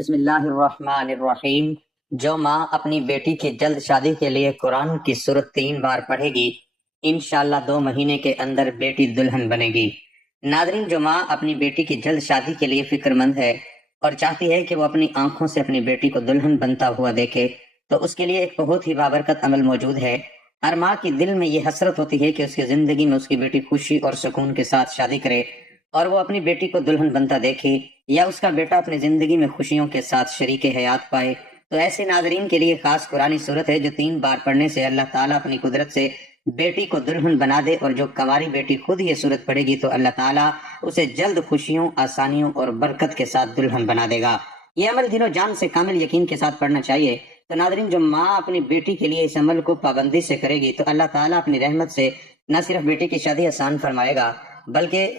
بسم اللہ الرحمن الرحیم۔ جو ماں اپنی بیٹی کی جلد شادی کے لیے قرآن کی سورت 3 بار پڑھے گی، انشاءاللہ 2 مہینے کے اندر بیٹی دلہن بنے گی۔ ناظرین، جو ماں اپنی بیٹی کی جلد شادی کے لیے فکر مند ہے اور چاہتی ہے کہ وہ اپنی آنکھوں سے اپنی بیٹی کو دلہن بنتا ہوا دیکھے، تو اس کے لیے ایک بہت ہی بابرکت عمل موجود ہے۔ ہر ماں کی دل میں یہ حسرت ہوتی ہے کہ اس کی زندگی میں اس کی بیٹی خوشی اور سکون کے ساتھ شادی کرے اور وہ اپنی بیٹی کو دلہن بنتا دیکھے، یا اس کا بیٹا اپنی زندگی میں خوشیوں کے ساتھ شریک حیات پائے۔ تو ایسے ناظرین کے لیے خاص قرآنی صورت ہے جو 3 بار پڑھنے سے اللہ تعالیٰ اپنی قدرت سے بیٹی کو دلہن بنا دے، اور جو کنواری بیٹی خود یہ صورت پڑھے گی تو اللہ تعالیٰ اسے جلد خوشیوں، آسانیوں اور برکت کے ساتھ دلہن بنا دے گا۔ یہ عمل دل و جان سے کامل یقین کے ساتھ پڑھنا چاہیے۔ تو ناظرین، جو ماں اپنی بیٹی کے لیے اس عمل کو پابندی سے کرے گی تو اللہ تعالیٰ اپنی رحمت سے نہ صرف بیٹی کی شادی آسان فرمائے گا، بلکہ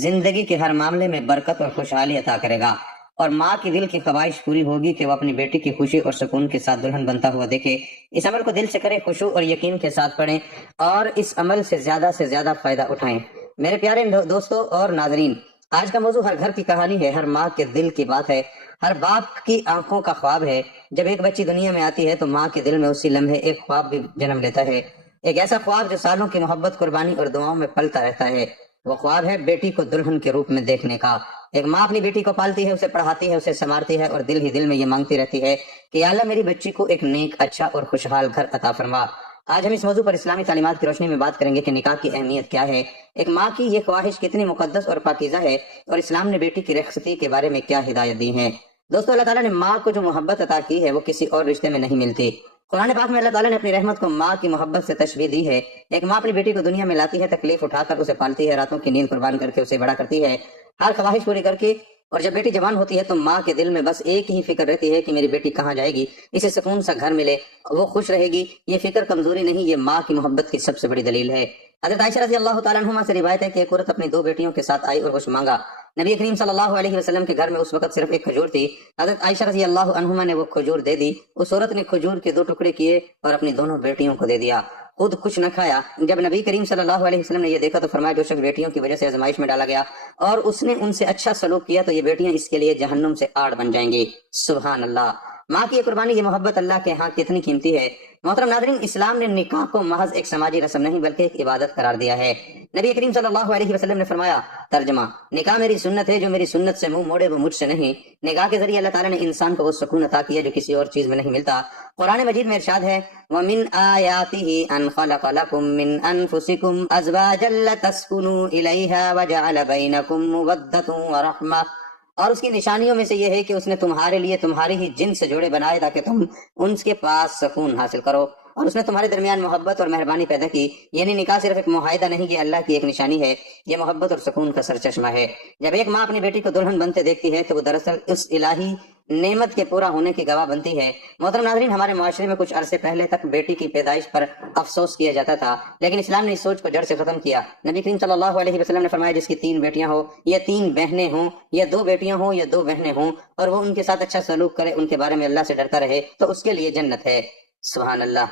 زندگی کے ہر معاملے میں برکت اور خوشحالی عطا کرے گا، اور ماں کی دل کی خواہش پوری ہوگی کہ وہ اپنی بیٹی کی خوشی اور سکون کے ساتھ دلہن بنتا ہوا دیکھے۔ اس عمل کو دل سے کریں، خشوع اور یقین کے ساتھ پڑھیں اور اس عمل سے زیادہ فائدہ اٹھائیں۔ میرے پیارے دوستوں اور ناظرین، آج کا موضوع ہر گھر کی کہانی ہے، ہر ماں کے دل کی بات ہے، ہر باپ کی آنکھوں کا خواب ہے۔ جب ایک بچی دنیا میں آتی ہے تو ماں کے دل میں اسی لمحے ایک خواب بھی جنم لیتا ہے، ایک ایسا خواب جو سالوں کی محبت، قربانی اور دعاؤں میں پلتا رہتا ہے۔ وہ خواب ہے بیٹی کو دلہن کے روپ میں دیکھنے کا۔ ایک ماں اپنی بیٹی کو پالتی ہے، اسے پڑھاتی ہے، اسے سنوارتی ہے، اور دل ہی دل میں یہ مانگتی رہتی ہے کہ یا اللہ میری بچی کو ایک نیک، اچھا اور خوشحال گھر عطا فرما۔ آج ہم اس موضوع پر اسلامی تعلیمات کی روشنی میں بات کریں گے کہ نکاح کی اہمیت کیا ہے، ایک ماں کی یہ خواہش کتنی مقدس اور پاکیزہ ہے، اور اسلام نے بیٹی کی رخصتی کے بارے میں کیا ہدایت دی ہے۔ دوستو، اللہ تعالیٰ نے ماں کو جو محبت عطا کی ہے وہ کسی اور رشتے میں نہیں ملتی۔ قرآن پاک میں اللہ تعالیٰ نے اپنی رحمت کو ماں کی محبت سے تشبیہ دی ہے۔ ایک ماں اپنی بیٹی کو دنیا میں لاتی ہے، تکلیف اٹھا کر اسے پالتی ہے، راتوں کی نیند قربان کر کے اسے بڑا کرتی ہے، ہر خواہش پوری کر کے، اور جب بیٹی جوان ہوتی ہے تو ماں کے دل میں بس ایک ہی فکر رہتی ہے کہ میری بیٹی کہاں جائے گی، اسے سکون سا گھر ملے، وہ خوش رہے گی۔ یہ فکر کمزوری نہیں، یہ ماں کی محبت کی سب سے بڑی دلیل ہے۔ حضرت عائشہ رضی اللہ تعالیٰ عنہما سے روایت ہے کہ ایک عورت اپنی 2 بیٹیوں کے ساتھ آئی اور کچھ مانگا۔ نبی کریم صلی اللہ علیہ وسلم کے گھر میں اس وقت صرف ایک کھجور تھی۔ حضرت عائشہ رضی اللہ عنہما نے وہ کھجور دے دی۔ اس عورت نے کھجور کے 2 ٹکڑے کیے اور اپنی دونوں بیٹیوں کو دے دیا، خود کچھ نہ کھایا۔ جب نبی کریم صلی اللہ علیہ وسلم نے یہ دیکھا تو فرمایا جو شخص بیٹیوں کی وجہ سے آزمائش میں ڈالا گیا اور اس نے ان سے اچھا سلوک کیا تو یہ بیٹیاں اس کے لیے جہنم سے آڑ بن جائیں گی۔ سبحان اللہ! ماں کی یہ قربانی، یہ محبت اللہ کے ہاں کتنی قیمتی ہے۔ محترم ناظرین، اسلام نے نکاح کو محض ایک سماجی رسم نہیں بلکہ ایک عبادت قرار دیا ہے۔ نبی کریم صلی اللہ علیہ وسلم نے فرمایا، ترجمہ: نکاح میری سنت ہے، جو میری سنت سے منہ موڑے وہ مجھ سے نہیں۔ نکاح کے ذریعے اللہ تعالیٰ نے انسان کو وہ سکون عطا کیا جو کسی اور چیز میں نہیں ملتا۔ قرآن مجید میں ارشاد ہے، وَمِنْ آيَاتِهِ أَنْ خَلَقَ لَكُم مِّنْ أَنفُسِكُمْ أَزْوَاجًا لِّتَسْكُنُوا إِلَيْهَا وَجَعَلَ بَيْنَكُم مُّوَدَّةً وَرَحْمَةً، اور اس کی نشانیوں میں سے یہ ہے کہ اس نے تمہارے لیے تمہاری ہی جن سے جوڑے بنائے تاکہ تم ان کے پاس سکون حاصل کرو، اور اس نے تمہارے درمیان محبت اور مہربانی پیدا کی۔ یعنی نکاح صرف ایک معاہدہ نہیں، یہ اللہ کی ایک نشانی ہے، یہ محبت اور سکون کا سرچشمہ ہے۔ جب ایک ماں اپنی بیٹی کو دلہن بنتے دیکھتی ہے تو وہ دراصل اس الہی نعمت کے پورا ہونے کی گواہ بنتی ہے۔ محترم ناظرین، ہمارے معاشرے میں کچھ عرصے پہلے تک بیٹی کی پیدائش پر افسوس کیا جاتا تھا، لیکن اسلام نے اس سوچ کو جڑ سے ختم کیا۔ نبی کریم صلی اللہ علیہ وسلم نے فرمایا، جس کی 3 بیٹیاں ہوں یا 3 بہنیں ہوں، یا 2 بیٹیاں ہوں یا 2 بہنیں ہوں، اور وہ ان کے ساتھ اچھا سلوک کرے، ان کے بارے میں اللہ سے ڈرتا رہے، تو اس کے لیے جنت ہے۔ سبحان اللہ!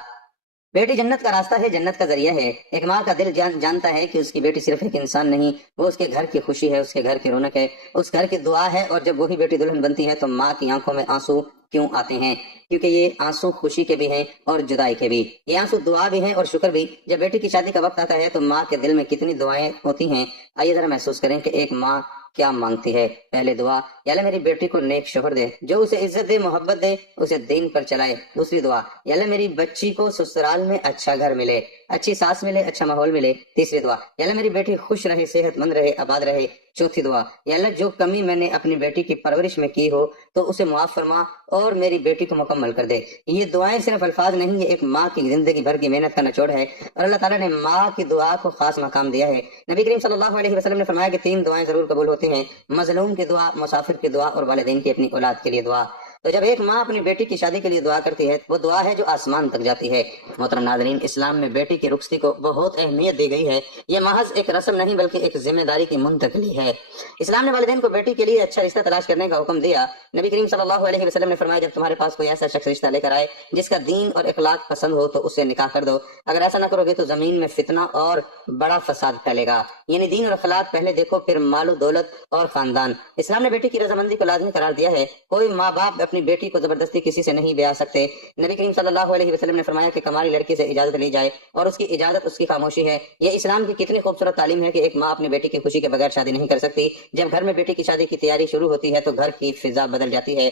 بیٹی جنت کا راستہ ہے، جنت کا ذریعہ ہے۔ ایک ماں کا دل جانتا ہے کہ اس کی بیٹی صرف ایک انسان نہیں، وہ اس کے گھر کی خوشی ہے، اس کے گھر کی رونق ہے، اس گھر کی دعا ہے۔ اور جب وہی بیٹی دلہن بنتی ہے تو ماں کی آنکھوں میں آنسو کیوں آتے ہیں؟ کیونکہ یہ آنسو خوشی کے بھی ہیں اور جدائی کے بھی، یہ آنسو دعا بھی ہیں اور شکر بھی۔ جب بیٹی کی شادی کا وقت آتا ہے تو ماں کے دل میں کتنی دعائیں ہوتی ہیں۔ آئیے ذرا محسوس کریں کہ ایک ماں کیا مانگتی ہے۔ پہلے دعا، یا اللہ میری بیٹی کو نیک شوہر دے جو اسے عزت دے، محبت دے، اسے دین پر چلائے۔ دوسری دعا، یا اللہ میری بچی کو سسرال میں اچھا گھر ملے، اچھی ساس ملے، اچھا ماحول ملے۔ تیسری دعا، یا اللہ میری بیٹی خوش رہے، صحت مند رہے، آباد رہے۔ چوتھی دعا، یا اللہ جو کمی میں نے اپنی بیٹی کی پرورش میں کی ہو تو اسے معاف فرما اور میری بیٹی کو مکمل کر دے۔ یہ دعائیں صرف الفاظ نہیں، یہ ایک ماں کی زندگی بھر کی محنت کا نچوڑ ہے، اور اللہ تعالیٰ نے ماں کی دعا کو خاص مقام دیا ہے۔ نبی کریم صلی اللہ علیہ وسلم نے فرمایا کہ 3 دعائیں ضرور قبول ہوتی ہیں: مظلوم کی دعا، مسافر کی دعا، اور والدین کی اپنی اولاد کے لیے دعا۔ تو جب ایک ماں اپنی بیٹی کی شادی کے لیے دعا کرتی ہے وہ دعا ہے جو آسمان تک جاتی ہے۔ محترم ناظرین، اسلام میں بیٹی کی رخصتی کو بہت اہمیت دی گئی ہے۔ یہ محض ایک رسم نہیں بلکہ ایک ذمہ داری کی منتقلی ہے۔ اسلام نے والدین کو بیٹی کے لیے اچھا رشتہ تلاش کرنے کا حکم دیا۔ نبی کریم صلی اللہ علیہ وسلم نے فرمایا جب تمہارے پاس کوئی ایسا شخص رشتہ لے کر آئے جس کا دین اور اخلاق پسند ہو تو اسے نکاح کر دو، اگر ایسا نہ کرو گے تو زمین میں فتنہ اور بڑا فساد پھیلے گا۔ یعنی دین اور اخلاق پہلے دیکھو پھر مال و دولت اور خاندان۔ اسلام نے بیٹی کی رضامندی کو لازمی قرار دیا ہے۔ کوئی ماں باپ اپنی بیٹی کو زبردستی کسی سے نہیں بیاہ سکتے۔ نبی کریم صلی اللہ علیہ وسلم نے فرمایا کہ کماری لڑکی سے اجازت لی جائے اور اس کی اجازت اس کی خاموشی ہے۔ یہ اسلام کی کتنی خوبصورت تعلیم ہے کہ ایک ماں اپنی بیٹی کی خوشی کے بغیر شادی نہیں کر سکتی۔ جب گھر میں بیٹی کی شادی کی تیاری شروع ہوتی ہے تو گھر کی فضا بدل جاتی ہے،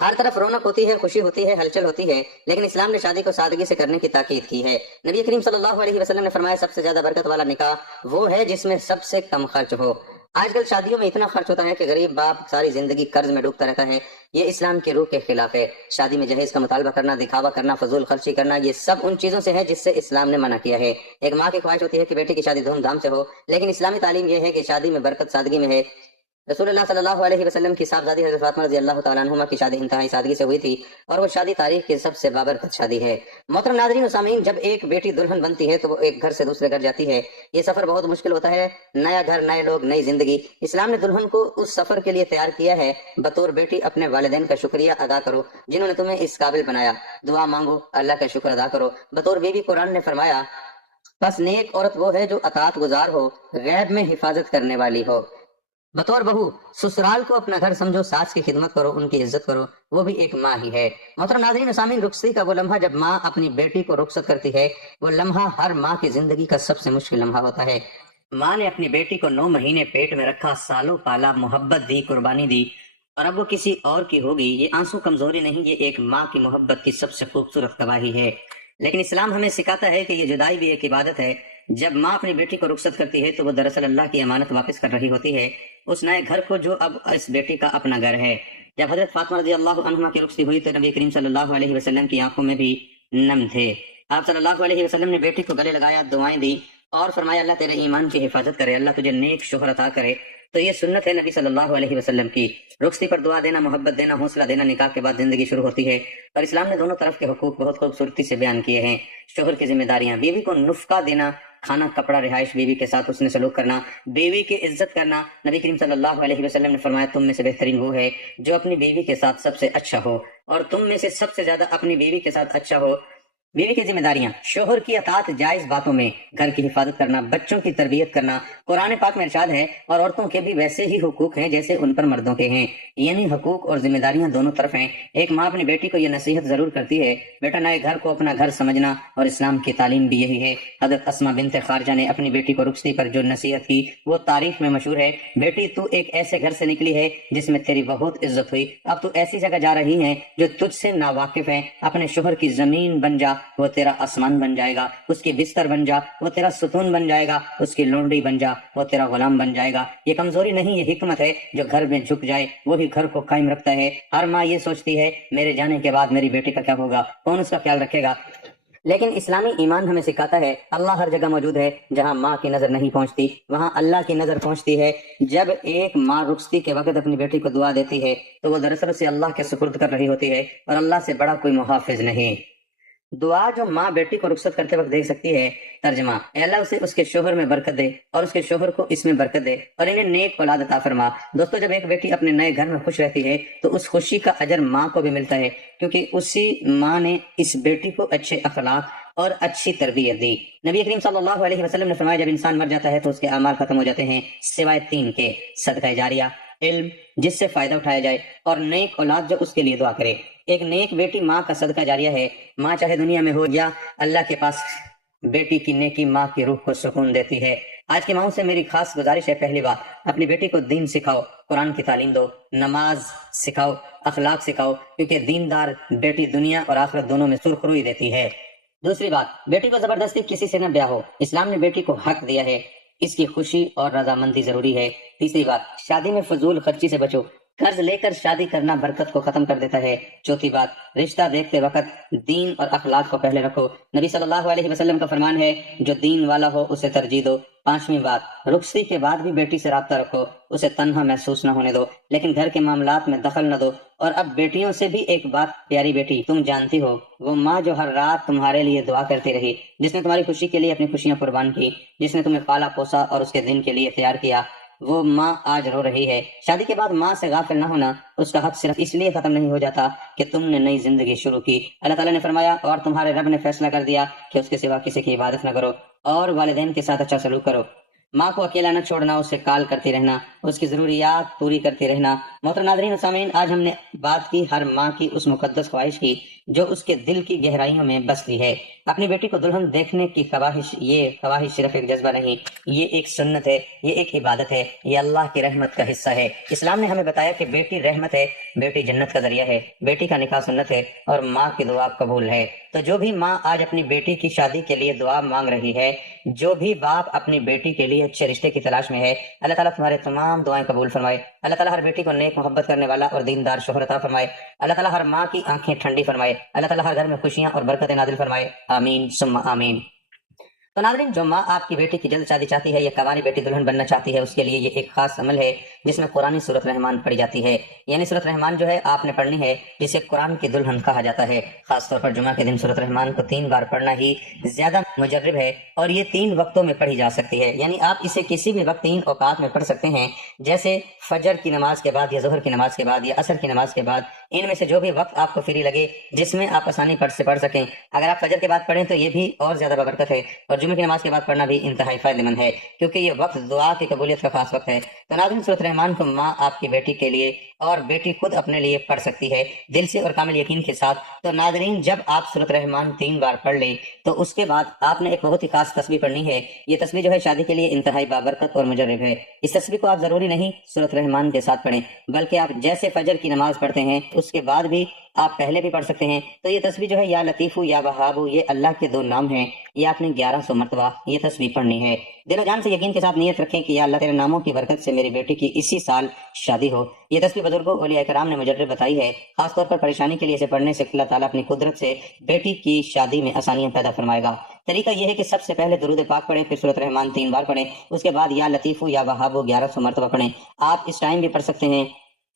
ہر طرف رونق ہوتی ہے، خوشی ہوتی ہے، ہلچل ہوتی ہے۔ لیکن اسلام نے شادی کو سادگی سے کرنے کی تاکید کی ہے۔ نبی کریم صلی اللہ علیہ وسلم نے فرمایا سب سے زیادہ برکت والا نکاح وہ ہے جس میں سب سے کم خرچ ہو۔ آج کل شادیوں میں اتنا خرچ ہوتا ہے کہ غریب باپ ساری زندگی قرض میں ڈوبتا رہتا ہے۔ یہ اسلام کے روح کے خلاف ہے۔ شادی میں جہیز کا مطالبہ کرنا، دکھاوا کرنا، فضول خرچی کرنا، یہ سب ان چیزوں سے ہے جس سے اسلام نے منع کیا ہے۔ ایک ماں کی خواہش ہوتی ہے کہ بیٹی کی شادی دھوم دھام سے ہو، لیکن اسلامی تعلیم یہ ہے کہ شادی میں برکت سادگی میں ہے۔ رسول اللہ صلی اللہ علیہ وسلم کی صاحبزادی حضرت فاطمہ رضی اللہ تعالیٰ عنہما کی شادی انتہائی سادگی سے ہوئی تھی اور وہ شادی تاریخ کی سب سے بابرکت شادی ہے۔ محترم ناظرین و سامعین، جب ایک بیٹی دلہن بنتی ہے تو وہ ایک گھر سے دوسرے گھر جاتی ہے۔ یہ سفر بہت مشکل ہوتا ہے، نیا گھر، نئے لوگ، نئی زندگی۔ اسلام نے دلہن کو اس سفر کے لیے تیار کیا ہے۔ بطور بیٹی اپنے والدین کا شکریہ ادا کرو جنہوں نے تمہیں اس قابل بنایا، دعا مانگو، اللہ کا شکر ادا کرو۔ بطور بیوی قرآن نے فرمایا بس نیک عورت وہ ہے جو اطاعت گزار ہو، غیب میں حفاظت کرنے والی ہو۔ بطور بہو سسرال کو اپنا گھر سمجھو، ساس کی خدمت کرو، ان کی عزت کرو، وہ بھی ایک ماں ہی ہے۔ محترم ناظرین و سامعین، رخصتی کا وہ لمحہ جب ماں اپنی بیٹی کو رخصت کرتی ہے وہ لمحہ ہر ماں کی زندگی کا سب سے مشکل لمحہ ہوتا ہے۔ ماں نے اپنی بیٹی کو 9 مہینے پیٹ میں رکھا، سالوں پالا، محبت دی، قربانی دی، اور اب وہ کسی اور کی ہوگی۔ یہ آنسو کمزوری نہیں، یہ ایک ماں کی محبت کی سب سے خوبصورت گواہی ہے۔ لیکن اسلام ہمیں سکھاتا ہے کہ یہ جدائی بھی ایک عبادت ہے۔ جب ماں اپنی بیٹی کو رخصت کرتی ہے تو وہ دراصل اللہ کی امانت واپس کر رہی ہوتی ہے، اس نئے گھر کو جو اب اس بیٹی کا اپنا گھر ہے۔ جب حضرت فاطمہ رضی اللہ عنہا کی رخصتی ہوئی تو نبی کریم صلی اللہ علیہ وسلم کی آنکھوں میں بھی نم تھے۔ آپ صلی اللہ علیہ وسلم نے بیٹی کو گلے لگایا، دعائیں دی اور فرمایا اللہ تیرے ایمان کی حفاظت کرے، اللہ تجھے نیک شوہر عطا کرے۔ تو یہ سنت ہے نبی صلی اللہ علیہ وسلم کی۔ رخصتی پر دعا دینا، محبت دینا، حوصلہ دینا، نکاح کے بعد زندگی شروع ہوتی ہے۔ اور اسلام نے دونوں طرف کے حقوق بہت خوبصورتی سے بیان کیے ہیں۔ شوہر کی ذمہ داریاں، بیوی کو نفقہ دینا، کھانا، کپڑا، رہائش، بیوی کے ساتھ حسن سلوک کرنا، بیوی کی عزت کرنا۔ نبی کریم صلی اللہ علیہ وسلم نے فرمایا تم میں سے بہترین وہ ہے جو اپنی بیوی کے ساتھ سب سے اچھا ہو، اور تم میں سے سب سے زیادہ اپنی بیوی کے ساتھ اچھا ہو۔ بیوی کی ذمہ داریاں، شوہر کی اطاعت جائز باتوں میں، گھر کی حفاظت کرنا، بچوں کی تربیت کرنا۔ قرآن پاک میں ارشاد ہے اور عورتوں کے بھی ویسے ہی حقوق ہیں جیسے ان پر مردوں کے ہیں، یعنی حقوق اور ذمہ داریاں دونوں طرف ہیں۔ ایک ماں اپنی بیٹی کو یہ نصیحت ضرور کرتی ہے بیٹا نئے گھر کو اپنا گھر سمجھنا، اور اسلام کی تعلیم بھی یہی ہے۔ حضرت اسماء بنت خارجہ نے اپنی بیٹی کو رخصتی پر جو نصیحت کی وہ تاریخ میں مشہور ہے۔ بیٹی تو ایک ایسے گھر سے نکلی ہے جس میں تیری بہت عزت ہوئی، اب تو ایسی جگہ جا رہی ہے جو تجھ سے ناواقف ہے۔ اپنے شوہر کی زمین بن جا، وہ تیرا آسمان بن جائے گا، اس کی بستر بن جا، وہ تیرا ستون بن جائے گا، اس کی لونڈی بن جا، وہ تیرا غلام بن جائے گا۔ یہ کمزوری نہیں، یہ حکمت ہے۔ جو گھر میں جھک جائے وہی گھر کو قائم رکھتا ہے۔ ہر ماں یہ سوچتی ہے میرے جانے کے بعد میری بیٹی کا کیا ہوگا، کون اس کا خیال رکھے گا۔ لیکن اسلامی ایمان ہمیں سکھاتا ہے اللہ ہر جگہ موجود ہے۔ جہاں ماں کی نظر نہیں پہنچتی وہاں اللہ کی نظر پہنچتی ہے۔ جب ایک ماں رخصتی کے وقت اپنی بیٹی کو دعا دیتی ہے تو وہ دراصل اسے اللہ کے سپرد کر رہی ہوتی ہے، اور اللہ سے بڑا کوئی محافظ نہیں۔ دعا جو ماں بیٹی کو رخصت کرتے وقت دے سکتی ہے، ترجمہ، اے اللہ اسے اس کے شوہر میں برکت دے اور اس کے شوہر کو اس میں برکت دے اور انہیں نیک اولاد عطا فرما۔ دوستو، جب ایک بیٹی اپنے نئے گھر میں خوش رہتی ہے تو اس خوشی کا اجر ماں کو بھی ملتا ہے، کیونکہ اسی ماں نے اس بیٹی کو اچھے اخلاق اور اچھی تربیت دی۔ نبی کریم صلی اللہ علیہ وسلم نے فرمایا جب انسان مر جاتا ہے تو اس کے اعمال ختم ہو جاتے ہیں سوائے 3 کے: صدقہ جاریہ، علم جس سے فائدہ اٹھایا جائے، اور نیک اولاد جو اس کے لیے دعا کرے۔ ایک نیک بیٹی ماں کا صدقہ جاریہ ہے۔ ماں چاہے دنیا میں ہو یا اللہ کے پاس، بیٹی کی نیکی ماں کی روح کو سکون دیتی ہے۔ آج کی ماؤں سے میری خاص گزارش ہے، پہلی بات اپنی بیٹی کو دین سکھاؤ، قرآن کی تعلیم دو، نماز سکھاؤ، اخلاق سکھاؤ، کیونکہ دیندار بیٹی دنیا اور آخرت دونوں میں سرخ روئی دیتی ہے۔ دوسری بات، بیٹی کو زبردستی کسی سے نہ بیاہ ہو، اسلام نے بیٹی کو حق دیا ہے، اس کی خوشی اور رضامندی ضروری ہے۔ تیسری بات، شادی میں فضول خرچی سے بچو، قرض لے کر شادی کرنا برکت کو ختم کر دیتا ہے۔ چوتھی بات، رشتہ دیکھتے وقت دین اور اخلاق کو پہلے رکھو۔ نبی صلی اللہ علیہ وسلم کا فرمان ہے، جو دین والا ہو اسے ترجیح دو۔ پانچویں بات، رخصتی کے بعد بھی بیٹی سے رابطہ رکھو، اسے تنہا محسوس نہ ہونے دو، لیکن گھر کے معاملات میں دخل نہ دو۔ اور اب بیٹیوں سے بھی ایک بات، پیاری بیٹی، تم جانتی ہو وہ ماں جو ہر رات تمہارے لیے دعا کرتی رہی، جس نے تمہاری خوشی کے لیے اپنی خوشیاں قربان کی، جس نے تمہیں پالا پوسا اور اس کے دن کے لیے تیار کیا، وہ ماں آج رو رہی ہے۔ شادی کے بعد ماں سے غافل نہ ہونا، اس کا حق صرف اس لیے ختم نہیں ہو جاتا کہ تم نے نئی زندگی شروع کی۔ اللہ تعالیٰ نے فرمایا، اور تمہارے رب نے فیصلہ کر دیا کہ اس کے سوا کسی کی عبادت نہ کرو اور والدین کے ساتھ اچھا سلوک کرو۔ ماں کو اکیلا نہ چھوڑنا، اسے کال کرتی رہنا، اس کی ضروریات پوری کرتی رہنا۔ محترم ناظرین و سامعین، آج ہم نے بات کی ہر ماں کی اس مقدس خواہش کی جو اس کے دل کی گہرائیوں میں بستی ہے۔ اپنی بیٹی کو دلہن دیکھنے کی خواہش، یہ خواہش صرف ایک جذبہ نہیں، یہ ایک سنت ہے، یہ ایک عبادت ہے، یہ اللہ کی رحمت کا حصہ ہے۔ اسلام نے ہمیں بتایا کہ بیٹی رحمت ہے، بیٹی جنت کا ذریعہ ہے، بیٹی کا نکاح سنت ہے اور ماں کی دعا قبول ہے۔ تو جو بھی ماں آج اپنی بیٹی کی شادی کے لیے دعا مانگ رہی ہے، جو بھی باپ اپنی بیٹی کے لیے اچھے رشتے کی تلاش میں ہے، اللہ تعالیٰ تمہارے تمام دعائیں قبول فرمائے۔ اللہ تعالیٰ ہر بیٹی کو نیک محبت کرنے والا اور دیندار شوہر عطا فرمائے۔ اللہ تعالیٰ ہر ماں کی آنکھیں ٹھنڈی فرمائے۔ اللہ تعالیٰ ہر گھر میں خوشیاں اور برکتیں نازل فرمائے۔ آمین ثم آمین۔ تو ناظرین، جو ماں آپ کی بیٹی کی جلد شادی چاہتی ہے یا کنواری بیٹی دلہن بننا چاہتی ہے، اس کے لیے یہ ایک خاص عمل ہے جس میں قرآن سورۃ رحمان پڑھی جاتی ہے۔ یعنی سورۃ رحمان جو ہے آپ نے پڑھنی ہے، جسے قرآن کی دلہن کہا جاتا ہے۔ خاص طور پر جمعہ کے دن سورۃ رحمان کو 3 بار پڑھنا ہی زیادہ مجرب ہے، اور یہ 3 وقتوں میں پڑھی جا سکتی ہے۔ یعنی آپ اسے کسی بھی وقت 3 اوقات میں پڑھ سکتے ہیں، جیسے فجر کی نماز کے بعد یا ظہر کی نماز کے بعد یا عصر کی نماز کے بعد، ان میں سے جو بھی وقت آپ کو فری لگے، جس میں آپ آسانی سے پڑھ سکیں۔ اگر آپ فجر کے بعد پڑھیں تو یہ بھی اور زیادہ ببرکت ہے، اور جمعہ کی نماز کے بعد پڑھنا بھی انتہائی فائدہ مند ہے، کیونکہ یہ وقت دعا کی قبولیت کا خاص وقت ہے۔ تو ناظرین، سورۃ رحمان کو ماں آپ کی بیٹی کے لیے اور بیٹی خود اپنے لیے پڑھ سکتی ہے، دل سے اور کامل یقین کے ساتھ۔ تو ناظرین، جب آپ سورۃ رحمان 3 بار پڑھ لیں تو اس کے بعد آپ نے ایک بہت ہی خاص تسبیح پڑھنی ہے۔ یہ تسبیح جو ہے شادی کے لیے انتہائی بابرکت اور مجرب ہے۔ اس تسبیح کو آپ ضروری نہیں سورۃ رحمان کے ساتھ پڑھیں، بلکہ آپ جیسے فجر کی نماز پڑھتے ہیں اس کے بعد بھی آپ پہلے بھی پڑھ سکتے ہیں۔ تو یہ تسبیح جو ہے، یا لطیفو یا وہابو، یہ اللہ کے 2 نام ہیں۔ یہ آپ نے 1100 مرتبہ یہ تسبیح پڑھنی ہے۔ دل و جان سے یقین کے ساتھ نیت رکھیں کہ یا اللہ، تیرے ناموں کی برکت سے میری بیٹی کی اسی سال شادی ہو۔ یہ تسبیح بزرگوں اولیاء کرام نے مجرب بتائی ہے، خاص طور پر پریشانی کے لیے اسے پڑھنے سے اللہ تعالیٰ اپنی قدرت سے بیٹی کی شادی میں آسانیاں پیدا فرمائے گا۔ طریقہ یہ ہے کہ سب سے پہلے درود پاک پڑھیں، پھر سورۃ رحمان 3 بار پڑھیں، اس کے بعد یا لطیفو یا وہابو 1100 مرتبہ پڑھیں۔ آپ اس ٹائم بھی پڑھ سکتے ہیں،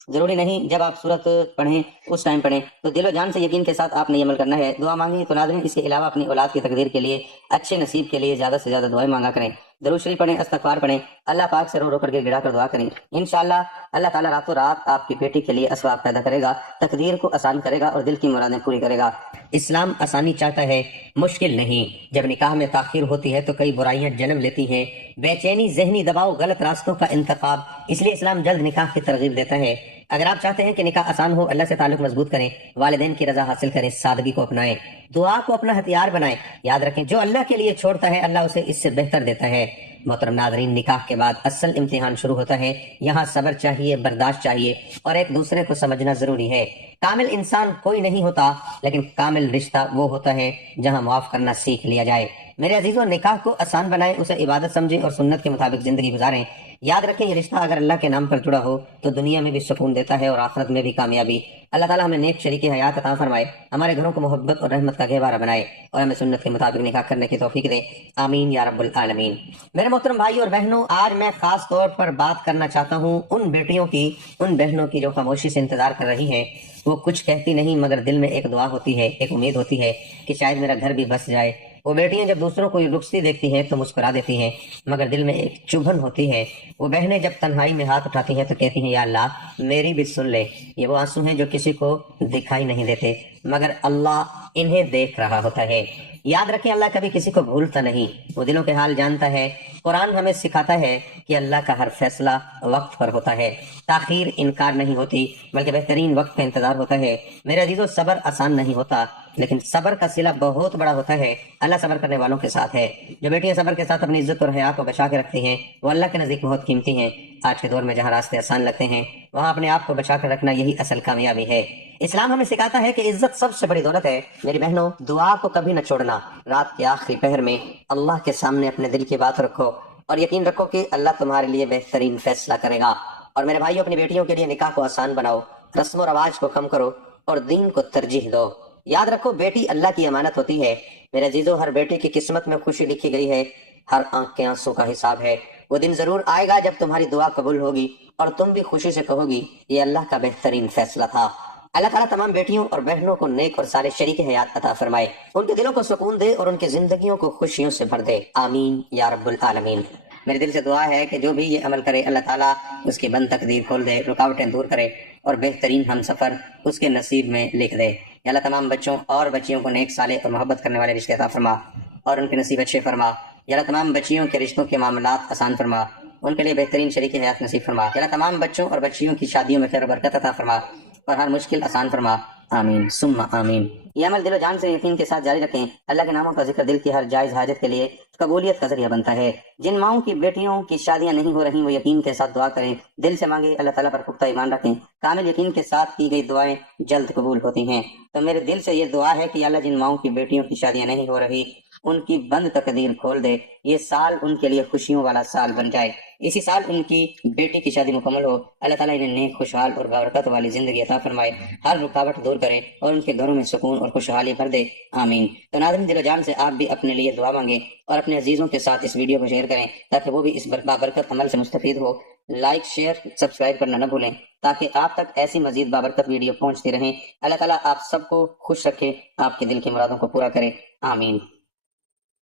ضروری نہیں جب آپ سورت پڑھیں اس ٹائم پڑھیں۔ تو دل و جان سے یقین کے ساتھ آپ نے یہ عمل کرنا ہے۔ دعا مانگیں تو ناظرین، اس کے علاوہ اپنی اولاد کی تقدیر کے لیے، اچھے نصیب کے لیے زیادہ سے زیادہ دعائیں مانگا کریں، درود شریف پڑھیں، استغفار پڑھیں، اللہ پاک سے رو رو کر کے گڑا کر دعا کریں۔ انشاءاللہ اللہ تعالیٰ راتوں رات آپ کی بیٹی کے لیے اسباب پیدا کرے گا، تقدیر کو آسان کرے گا اور دل کی مرادیں پوری کرے گا۔ اسلام آسانی چاہتا ہے، مشکل نہیں۔ جب نکاح میں تاخیر ہوتی ہے تو کئی برائیاں جنم لیتی ہیں، بے چینی، ذہنی دباؤ، غلط راستوں کا انتخاب، اس لیے اسلام جلد نکاح کی ترغیب دیتا ہے۔ اگر آپ چاہتے ہیں کہ نکاح آسان ہو، اللہ سے تعلق مضبوط کریں، والدین کی رضا حاصل کریں، سادگی کو اپنائیں، دعا کو اپنا ہتھیار بنائیں، یاد رکھیں جو اللہ کے لیے چھوڑتا ہے اللہ اسے اس سے بہتر دیتا ہے۔ محترم ناظرین، نکاح کے بعد اصل امتحان شروع ہوتا ہے۔ یہاں صبر چاہیے، برداشت چاہیے اور ایک دوسرے کو سمجھنا ضروری ہے۔ کامل انسان کوئی نہیں ہوتا، لیکن کامل رشتہ وہ ہوتا ہے جہاں معاف کرنا سیکھ لیا جائے۔ میرے عزیزوں، نکاح کو آسان بنائیں، اسے عبادت سمجھیں اور سنت کے مطابق زندگی گزاریں۔ یاد رکھیں یہ رشتہ اگر اللہ کے نام پر جڑا ہو تو دنیا میں بھی سکون دیتا ہے اور آخرت میں بھی کامیابی۔ اللہ تعالیٰ ہمیں نیک شریک حیات عطا فرمائے، ہمارے گھروں کو محبت اور رحمت کا گہوارہ بنائے اور ہمیں سنت کے مطابق نکاح کرنے کی توفیق دے۔ آمین یا رب العالمین۔ میرے محترم بھائی اور بہنوں، آج میں خاص طور پر بات کرنا چاہتا ہوں ان بیٹیوں کی، ان بہنوں کی جو خاموشی سے انتظار کر رہی ہیں۔ وہ کچھ کہتی نہیں مگر دل میں ایک دعا ہوتی ہے، ایک امید ہوتی ہے کہ شاید میرا گھر بھی بس جائے۔ وہ بیٹیاں جب دوسروں کو رخصتی دیکھتی ہیں تو مسکرا دیتی ہیں، مگر دل میں ایک چبھن ہوتی ہے۔ وہ بہنیں جب تنہائی میں ہاتھ اٹھاتی ہیں تو کہتی ہیں، یا اللہ میری بھی سن لے۔ یہ وہ آنسو ہیں جو کسی کو دکھائی نہیں دیتے، مگر اللہ انہیں دیکھ رہا ہوتا ہے۔ یاد رکھیں، اللہ کبھی کسی کو بھولتا نہیں، وہ دلوں کے حال جانتا ہے۔ قرآن ہمیں سکھاتا ہے کہ اللہ کا ہر فیصلہ وقت پر ہوتا ہے، تاخیر انکار نہیں ہوتی بلکہ بہترین وقت کا انتظار ہوتا ہے۔ میرے عزیزو، صبر آسان نہیں ہوتا، لیکن صبر کا صلہ بہت بڑا ہوتا ہے۔ اللہ صبر کرنے والوں کے ساتھ ہے۔ جو بیٹیاں صبر کے ساتھ اپنی عزت اور حیا کو بچا کے رکھتی ہیں وہ اللہ کے نزدیک بہت قیمتی ہیں۔ آج کے دور میں جہاں راستے آسان لگتے ہیں وہاں اپنے آپ کو بچا کر رکھنا یہی اصل کامیابی ہے۔ اسلام ہمیں سکھاتا ہے کہ عزت سب سے بڑی دولت ہے۔ میری بہنوں، دعا کو کبھی نہ چھوڑنا۔ رات کے آخری پہر میں اللہ کے سامنے اپنے دل کی بات رکھو اور یقین رکھو کہ اللہ تمہارے لیے بہترین فیصلہ کرے گا۔ اور میرے بھائیوں اپنی بیٹیوں کے لیے نکاح کو آسان بناؤ، رسم و رواج کو کم کرو اور دین کو ترجیح دو۔ یاد رکھو بیٹی اللہ کی امانت ہوتی ہے۔ میرے عزیزو، ہر بیٹی کی قسمت میں خوشی لکھی گئی ہے، ہر آنکھ کے آنسو کا حساب ہے۔ وہ دن ضرور آئے گا جب تمہاری دعا قبول ہوگی اور تم بھی خوشی سے کہو گی یہ اللہ کا بہترین فیصلہ تھا۔ اللہ تعالیٰ تمام بیٹیوں اور بہنوں کو نیک اور سارے شریک حیات عطا فرمائے، ان کے دلوں کو سکون دے اور ان کی زندگیوں کو خوشیوں سے بھر دے، آمین یا رب العالمین۔ میرے دل سے دعا ہے کہ جو بھی یہ عمل کرے اللہ تعالیٰ اس کی بند تقدیر کھول دے، رکاوٹیں دور کرے اور بہترین ہم سفر اس کے نصیب میں لکھ دے۔ یا اللہ تمام بچوں اور بچیوں کو نیک صالح اور محبت کرنے والے رشتے عطا فرما اور ان کے نصیب اچھے فرما۔ یا اللہ تمام بچیوں کے رشتوں کے معاملات آسان فرما، ان کے لیے بہترین شریک حیات نصیب فرما۔ یا اللہ تمام بچوں اور بچیوں کی شادیوں میں خیر و برکت عطا فرما اور ہر مشکل آسان فرما، آمین ثم آمین۔ یہ عمل دل و جان سے یقین کے ساتھ جاری رکھیں۔ اللہ کے ناموں کا ذکر دل کی ہر جائز حاجت کے لیے قبولیت کا ذریعہ بنتا ہے۔ جن ماؤں کی بیٹیوں کی شادیاں نہیں ہو رہی وہ یقین کے ساتھ دعا کریں، دل سے مانگیں، اللہ تعالیٰ پر پختہ ایمان رکھیں، کامل یقین کے ساتھ کی گئی دعائیں جلد قبول ہوتی ہیں۔ تو میرے دل سے یہ دعا ہے کہ اللہ جن ماؤں کی بیٹیوں کی شادیاں نہیں ہو رہی ان کی بند تقدیر کھول دے، یہ سال ان کے لیے خوشیوں والا سال بن جائے، اسی سال ان کی بیٹی کی شادی مکمل ہو، اللہ تعالیٰ انہیں نیک خوشحال اور برکت والی زندگی عطا فرمائے، ہر رکاوٹ دور کرے اور ان کے گھروں میں سکون اور خوشحالی بھر دے، آمین۔ تو ناظرین دل و جان سے آپ بھی اپنے لیے دعا مانگیں اور اپنے عزیزوں کے ساتھ اس ویڈیو کو شیئر کریں تاکہ وہ بھی اس بابرکت عمل سے مستفید ہو۔ لائک شیئر سبسکرائب کرنا نہ بھولیں تاکہ آپ تک ایسی مزید بابرکت ویڈیو پہنچتی رہیں۔ اللہ تعالیٰ آپ سب کو خوش رکھے، آپ کے دل کی مرادوں کو پورا کرے، آمین۔